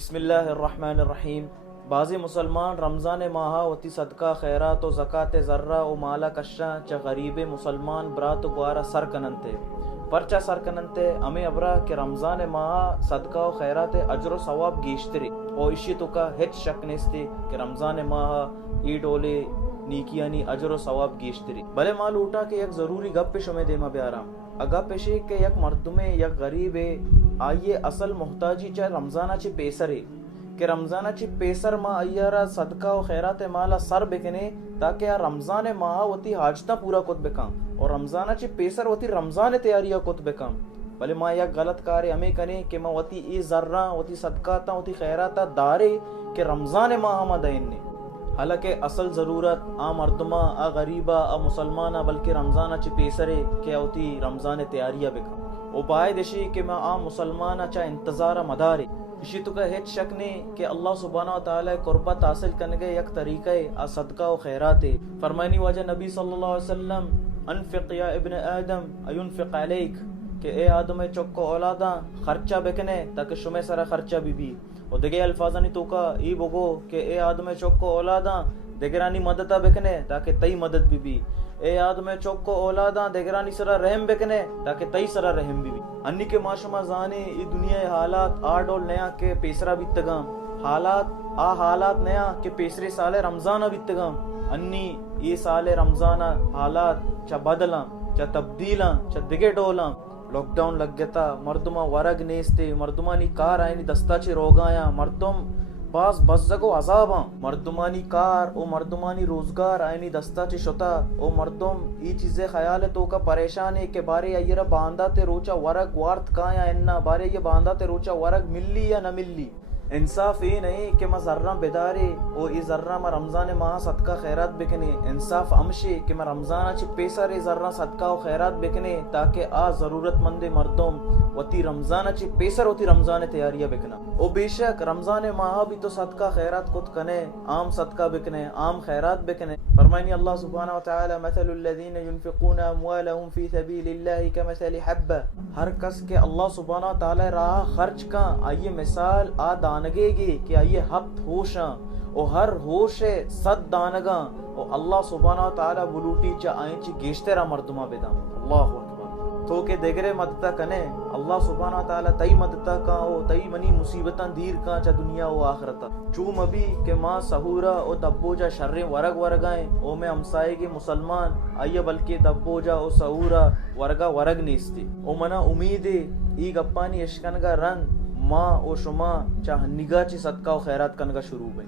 بسم اللہ الرحمن الرحیم. بعضی مسلمان رمضان ماہا وتی صدقہ خیرات و زکات ذرہ و مالا کشاں چا غریب مسلمان برات و گوارا سر کننتے پرچا سر کننتے ہمیں ابرا کہ رمضان ماہا صدقہ و خیرات اجر و ثواب گیشتری او اشی تو کا ہچ شک نیستی کہ رمضان ماہا ای ڈولے نیکیانی اجر و ثواب گیشتری. بلے مال اوٹا کہ یک ضروری گپ پیش ہمیں دیما بیارام اگا پیشی کہ یک مردمے یک غریب آئیے اصل محتاجی چاہے رمضانہ چی پیسرے کہ رمضانہ چی پیسر ما ایارا صدقہ و خیرات مالا سر بکنے تاکہ رمضان ماہ وتی حاجتہ پورا کت بکام اور رمضانہ چی پیسر وتی رمضان تیاریہ کت بکام. بلے ما یک غلط کارے ہمیں کنے کہ ما وتی ای ذرہ وتی صدقاتا وتی خیراتا دارے کہ رمضان ماہ ما دینے حالانکہ اصل ضرورت آ مردمہ آ غریبہ آ مسلمانہ بلکہ رمضانہ چی پیسرے کہ اوتی رمضان تیاریہ بکام او باید اشی کہ میں آ مسلمانہ چا انتظارہ مدارے اشی تو کا ہیچ شک نہیں کہ اللہ سبحانہ وتعالی قربت حاصل کرنے گئے یک طریقہ آ صدقہ و خیرات فرمائنی واجہ نبی صلی اللہ علیہ وسلم انفق یا ابن آدم اینفق علیک کہ اے آدم چکو اولادا خرچہ بکنے تاکہ شمع سارا خرچہ بھی اور دیگے الفاظانی تو کا ای بگو کہ اے آدم چکو اولادا دیگرانی مددہ بکنے تاکہ تئی مدد بھی اے آدم چوکو اولادا دیگرانی سرا رحم بکنے تاکہ تئی سرا رحم بھی انی کے معاشمہ زانے ای دنیا حالات آڈول نیا کے پیسرا بیتگام حالات نیا کہ پیسرے سال رمضانہ بیتگام انی یہ سال رمضانہ حالات چا بدلاں چا تبدیلاں چا دگے ڈولاں لاک ڈاؤن لگ گتا مردمہ ورگ نیستے مردمانی کار آئینی دستا چے روگایاں مردم باز بزگو عذاباں مردمانی کار او مردمانی روزگار آئینی دستا چے شتا او مردم ای چیزیں خیال تو کا پریشان ہے کہ بارے ایرہ باندھا تے روچا ورگ وارت کایا اننا بارے یہ باندھا تے روچا ورگ ملی یا نہ ملی. انصاف یہ نہیں کہ میں ذرہ بیدارے او ای ذرہ میں رمضان ماہ صدقہ خیرات بکنے انصاف امشے کہ میں رمضانہ چی پیسر ذرہ صدقہ و خیرات بکنے تاکہ آ ضرورت مند مردم وتی رمضانہ چی پیسر ہوتی رمضان تیاریہ بکنا او بے شک رمضان ماہ بھی تو صدقہ خیرات کت کنے عام صدقہ بکنے عام خیرات بکنے. فرمائنی اللہ سبحانہ وتعالی مثل الذین ينفقون اموالهم فی سبیل اللہ کمثل حبہ ہر کس کے اللہ سبحانہ وتعالی راہ خرچ کا آئیے مثال آ دانگے گے کہ آئیے ہفت ہوشاں او ہر ہوش ہے 100 دانگاں او اللہ سبحانہ وتعالی بلوٹی چا آئین چی گیشتے را مردمہ بیدام. اللہ اکبر تو کہ دیگرے مددہ کنے اللہ سبحانہ وتعالی تئی مددہ کا او تئی منی مصیبتاں دیر کا چا دنیا و آخرتا چوم ابھی کہ ماں سہورا او دبو جا شریں ورگائیں او میں ہمسائے کے مسلمان آئیے بلکہ دبو جا او سہورا ورگ نیستی او منا امید ای گپانی اشکنگا رنگ ماں او شما چاہ نگاہ چی صدقہ و خیرات کنگا شروع بیں.